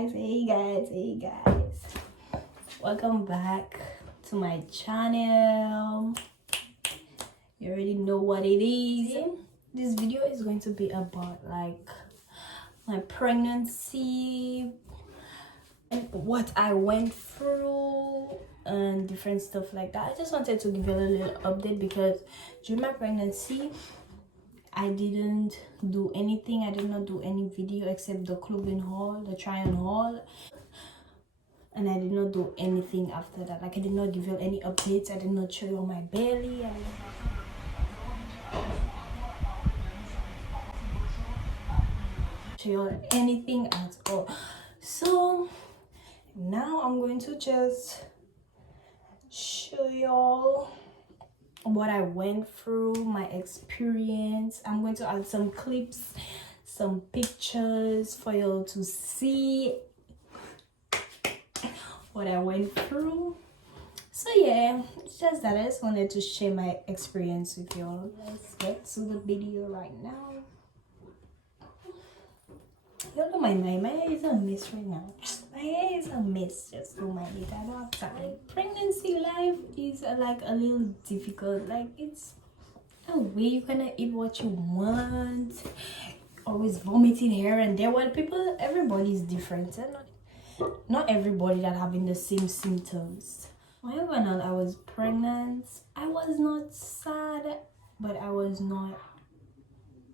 Hey guys, welcome back to my channel. You already know what it is. This video is going to be about like my pregnancy and what I went through and different stuff like that. I just wanted to give you a little update because during my pregnancy I didn't do anything. I did not do any video except the clothing haul, the try on haul, and I did not do anything after that. Like I did not give you any updates. I did not show you my belly. I did not show you anything at all. So now I'm going to just show y'all what I went through, my experience. I'm going to add some clips, some pictures for y'all to see what I went through. So yeah, it's just that I just wanted to share my experience with y'all. Let's get to the video right now. Y'all don't mind my hair is a mess right now. My hair is a mess, just don't mind it. I don't have time. Pregnancy life is like a little difficult. Like it's a way you gonna eat what you want. Always vomiting here and there. Well, everybody is different. And not everybody that having the same symptoms. Whenever I was pregnant, I was not sad, but I was not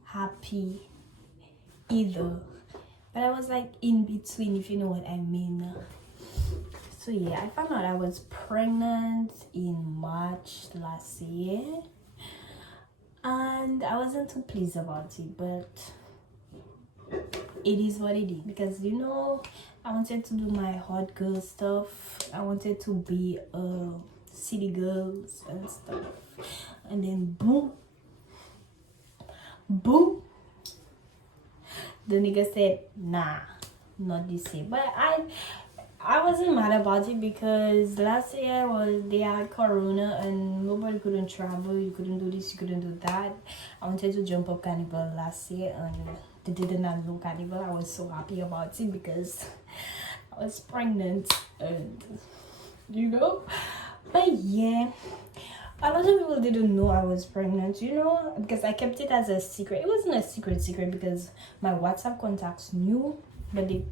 happy either. But I was like in between, if you know what I mean. So yeah, I found out I was pregnant in March last year. And I wasn't too pleased about it, but it is what it is. Because you know, I wanted to do my hot girl stuff. I wanted to be a city girls and stuff. And then boom, the nigga said, nah, not this year. But I wasn't mad about it because last year they had corona and nobody couldn't travel. You couldn't do this, you couldn't do that. I wanted to jump up carnival last year and they didn't know carnival. I was so happy about it because I was pregnant and you know. But yeah, a lot of people didn't know I was pregnant, you know, because I kept it as a secret. It wasn't a secret because my WhatsApp contacts knew, but they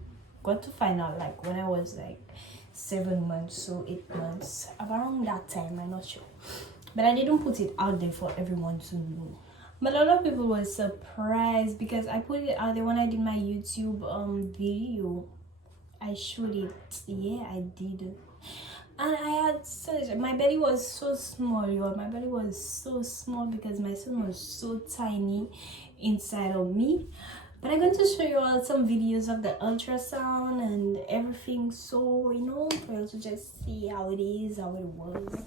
got to find out like when I was like 7 months, so 8 months, around that time. I'm not sure, but I didn't put it out there for everyone to know. But a lot of people were surprised because I put it out there when I did my YouTube video. I showed it. Yeah, I did. And I had my belly was so small, y'all. My belly was so small because my son was so tiny inside of me. But I'm going to show you all some videos of the ultrasound and everything, so you know, for you to just see how it is, how it was.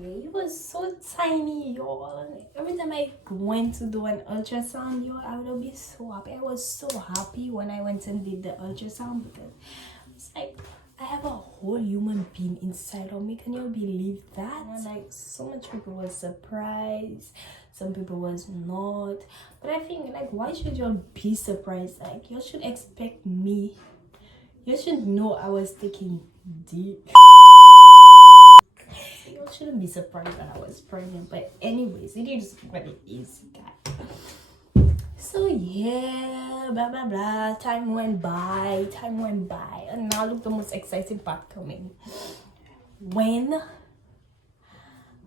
Yeah, it was so tiny, y'all. Every time I went to do an ultrasound, y'all, I would be so happy. I was so happy when I went and did the ultrasound because it's like I have a whole human being inside of me. Can you believe that? And like so much people was surprised, some people was not. But I think like why should y'all be surprised? Like y'all should expect me. You should know I was taking deep. You shouldn't be surprised that I was pregnant, but anyways, it is what it is, guys. So yeah, blah blah blah. Time went by, and now look, the most exciting part coming. When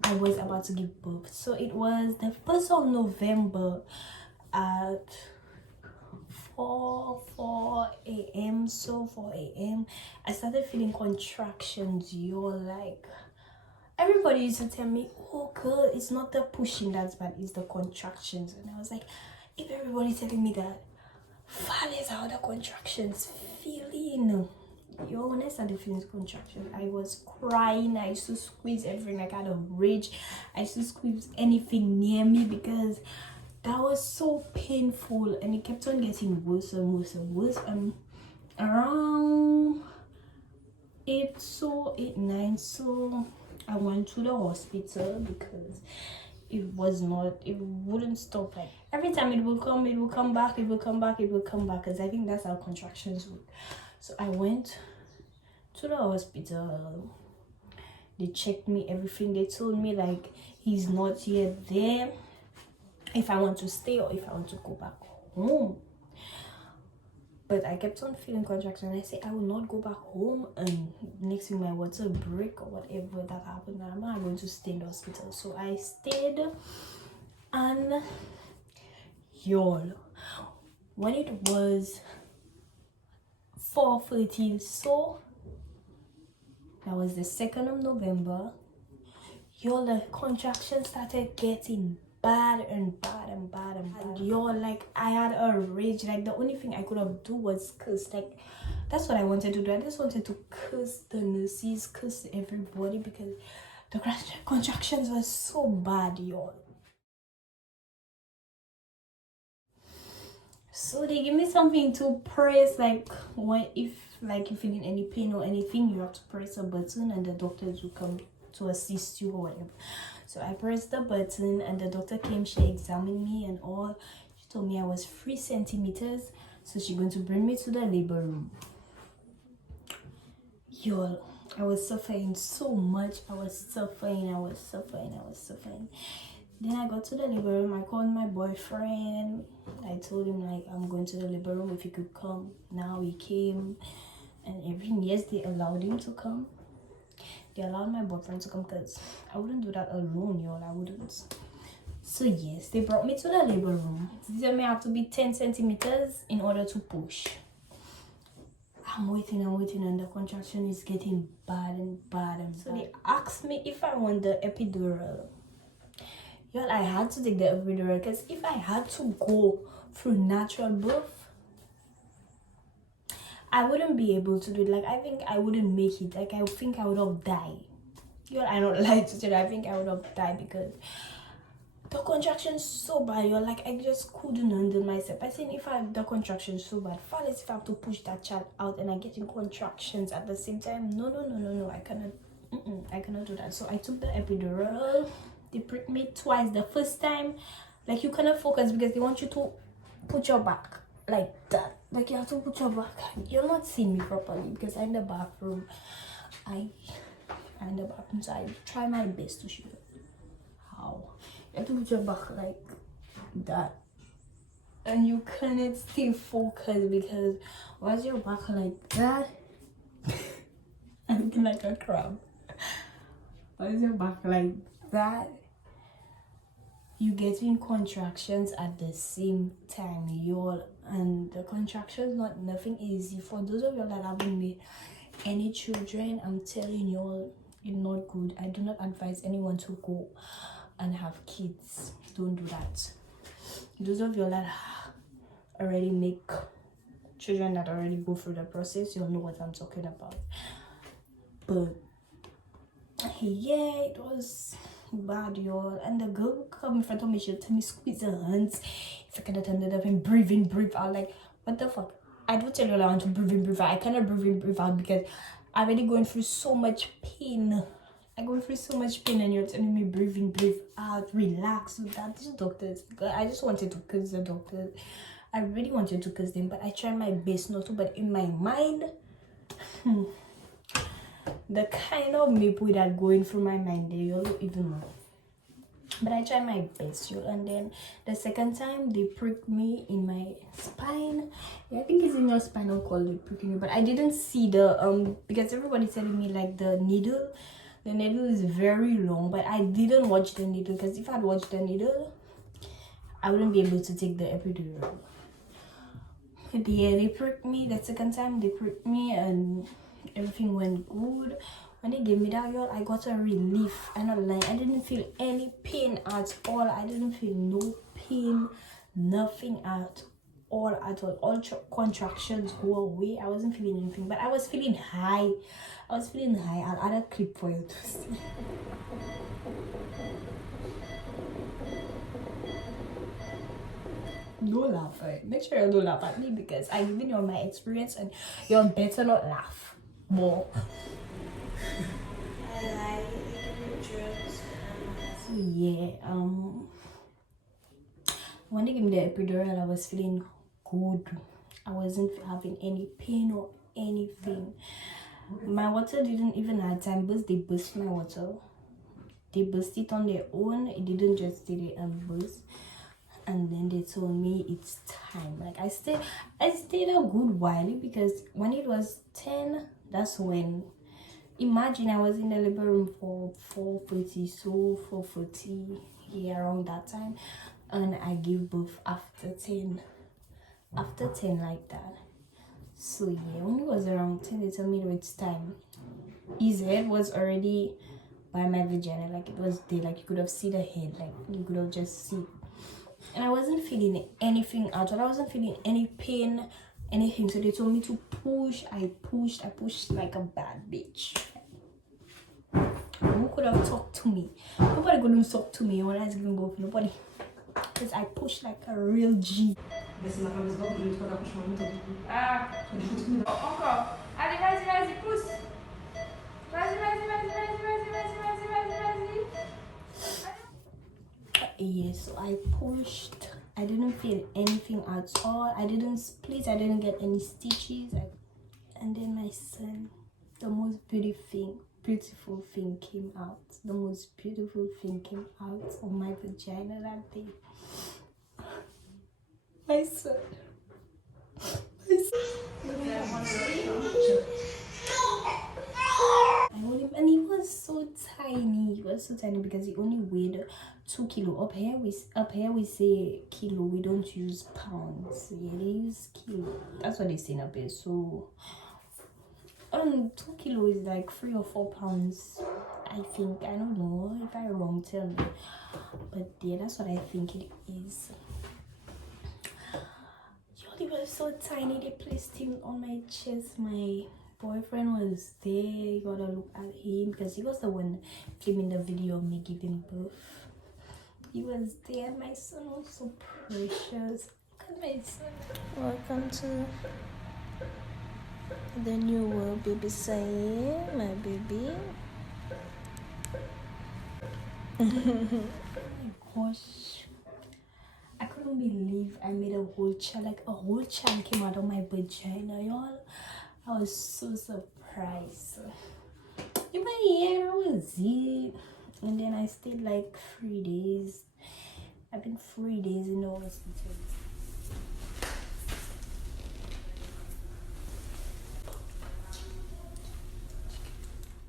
I was about to give birth, so it was the 1st of November at 4 a.m. So 4 a.m. I started feeling contractions, you're like. Everybody used to tell me, oh girl, it's not the pushing that's bad, it's the contractions. And I was like, if everybody's telling me that, far is how the contractions feeling. Yo, when I started feeling contractions, I was crying. I used to squeeze everything like I had a rage. I used to squeeze anything near me because that was so painful. And it kept on getting worse and worse and worse. Around 8, so 8, 9, so I went to the hospital because it wouldn't stop. Like every time it will come back, it will come back, because I think that's how contractions work. So I went to the hospital. They checked me, everything. They told me like he's not yet there, if I want to stay or if I want to go back home. But I kept on feeling contractions. I said I will not go back home, and next thing my water break or whatever that happened, I'm not going to stay in the hospital. So I stayed, and y'all, when it was 4:30, so that was the 2nd of November, y'all, the contractions started getting bad and bad and bad and bad. Y'all, like I had a rage. Like the only thing I could have do was curse. Like that's what I wanted to do. I just wanted to curse the nurses, curse everybody, because the contractions were so bad, y'all. So they give me something to press, like if you're feeling any pain or anything, you have to press a button and the doctors will come to assist you or whatever. So I pressed the button and the doctor came. She examined me and all. She told me I was 3 centimeters, so she's going to bring me to the labor room. Y'all, I was suffering so much. I was suffering. Then I got to the labor room. I called my boyfriend. I told him like I'm going to the labor room, if he could come. Now he came and everything. Yes, they allowed him to come. They allowed my boyfriend to come, because I wouldn't do that alone, y'all. I wouldn't. So yes, they brought me to the labor room. They told me I have to be 10 centimeters in order to push. I'm waiting, and the contraction is getting bad and bad and bad. So they asked me if I want the epidural. Y'all, I had to take the epidural, because if I had to go through natural birth, I wouldn't be able to do it. Like I think I wouldn't make it. Like I think I would have died. Y'all, I don't like to say that. I think I would have died because the contractions so bad. Y'all, like I just couldn't handle myself. I think if the contractions so bad, far less if I have to push that child out and I get in contractions at the same time. No. I cannot. I cannot do that. So I took the epidural. They pricked me twice. The first time, like you cannot focus because they want you to put your back like that. Like you have to put your back. You're not seeing me properly because I'm in the bathroom. I'm in the bathroom, so I try my best to show you how. You have to put your back like that, and you cannot stay focused because once your back like that, I'm looking like a crab. Once your back like that, you get in contractions at the same time, y'all. And the contractions nothing easy. For those of you that haven't made any children, I'm telling y'all, it's not good. I do not advise anyone to go and have kids. Don't do that. Those of you that already make children, that already go through the process, you'll know what I'm talking about. But yeah, it was bad, y'all. And the girl come in front of me, she'll tell me squeeze her hands if I cannot handle it, and breathe out. Like, what the fuck? I don't tell you I want to breathe out. I cannot breathe out because I'm already going through so much pain. I'm going through so much pain, and you're telling me breathe out, relax. So that these doctors, I just wanted to curse the doctors. I really wanted to curse them, but I tried my best not to. But in my mind, the kind of maple that going through my mind, you don't even know. But I tried my best, and then the second time they pricked me in my spine. Yeah, I think it's in your spinal cord they pricking you, but I didn't see the because everybody's telling me like the needle is very long, but I didn't watch the needle because if I'd watched the needle, I wouldn't be able to take the epidural. But yeah, they pricked me the second time. They pricked me and everything went good. When they gave me that, y'all, I got a relief. I'm not lying. I didn't feel any pain at all. I didn't feel no pain, nothing at all. All contractions go away. I wasn't feeling anything, but I was feeling high. I'll add a clip for you to see. Don't laugh, right? Make sure you don't laugh at me because I'm giving you my experience and you better not laugh more. So yeah, when they gave me the epidural, I was feeling good. I wasn't having any pain or anything. My water didn't even have time burst. They burst my water. They burst it on their own. It didn't just sit there and burst. And then they told me it's time. Like I stayed a good while, because when it was 10, that's when, imagine, I was in the labor room for 4:30, so 4:40, yeah, around that time, and I gave birth after 10, like that. So yeah, when it was around 10, they told me it's time. His head was already by my vagina, like it was there, like you could have seen the head, like you could have just seen. And I wasn't feeling anything at all. I wasn't feeling any pain, anything. So they told me to push. I pushed like a bad bitch. Who could have talked to me? Nobody couldn't talk to me when I was giving birth. Nobody. Because I pushed like a real G. Ah, encore. Allez, vas-y, pousse. Vas-y. Yeah, so I pushed. I didn't feel anything at all. I didn't split. I didn't get any stitches. And then my son, the most beautiful thing came out. The most beautiful thing came out of my vagina that day. My son. And he was so tiny. He was so tiny because he only weighed 2 kilo. Up here we say kilo. We don't use pounds. Yeah, they use kilo. That's what they say up here. So 2 kilo is like 3 or 4 pounds. I think. I don't know. If I'm wrong, tell me. But yeah, that's what I think it is. He was so tiny. They placed him on my chest. My boyfriend was there. You gotta look at him because he was the one filming the video of me giving birth. He was there. My son was so precious. Look at my son. Welcome to the new world, baby Saeed, my baby. Oh my gosh. I couldn't believe I made a whole child. Like a whole child came out of my vagina, y'all. I was so surprised. In my year, I was it. And then I stayed like 3 days. I've been 3 days in the hospital.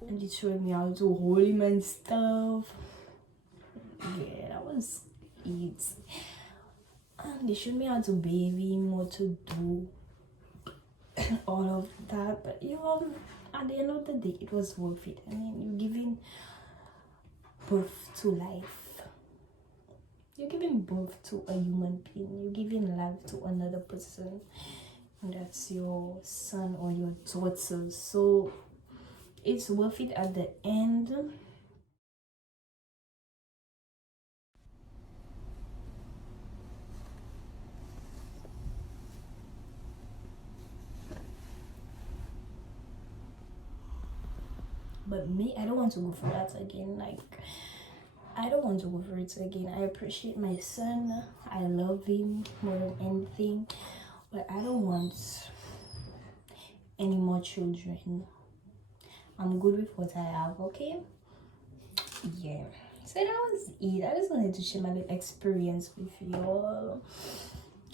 And they showed me how to hold him and stuff. Yeah, that was it. And they showed me how to bathe him, what to do, all of that. But at the end of the day, it was worth it. I mean, you're giving birth to life. You're giving birth to a human being. You're giving life to another person. And that's your son or your daughter. So it's worth it at the end. But me, I don't want to go for that again. Like, I don't want to go for it again. I appreciate my son. I love him more than anything. But I don't want any more children. I'm good with what I have, okay? Yeah. So that was it. I just wanted to share my little experience with y'all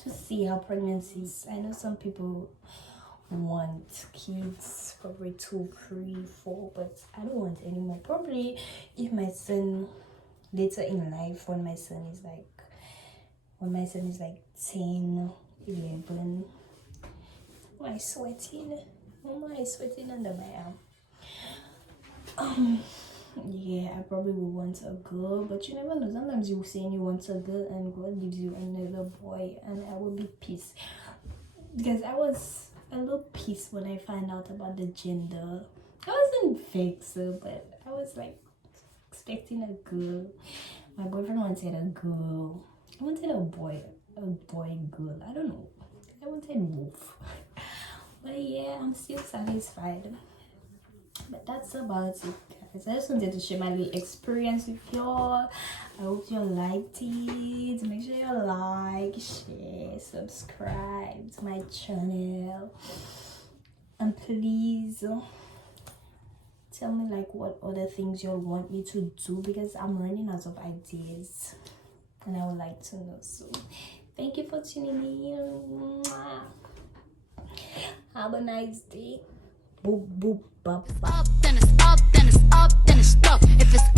to see how pregnancy is. I know some people want kids, probably 2, 3, 4, but I don't want any more. Probably if my son later in life, when my son is like 10, 11. Why sweating? Why am I sweating under my arm? Yeah, I probably would want a girl, but you never know. Sometimes you say you want a girl and God gives you another boy, and I will be pissed because I was a little pissed when I found out about the gender. I wasn't vexed, but I was like expecting a girl. My boyfriend wanted a girl. I wanted a boy, girl. I don't know. I wanted both. But yeah, I'm still satisfied. But that's about it, guys, I just wanted to share my little experience with y'all. I hope you liked it. Make sure you like, share, subscribe to my channel, and please tell me like what other things you want me to do, because I'm running out of ideas and I would like to know. So thank you for tuning in. Have a nice day. Boop boop bop bop. Up, then it's up, then it's up, then it's stuck. If it's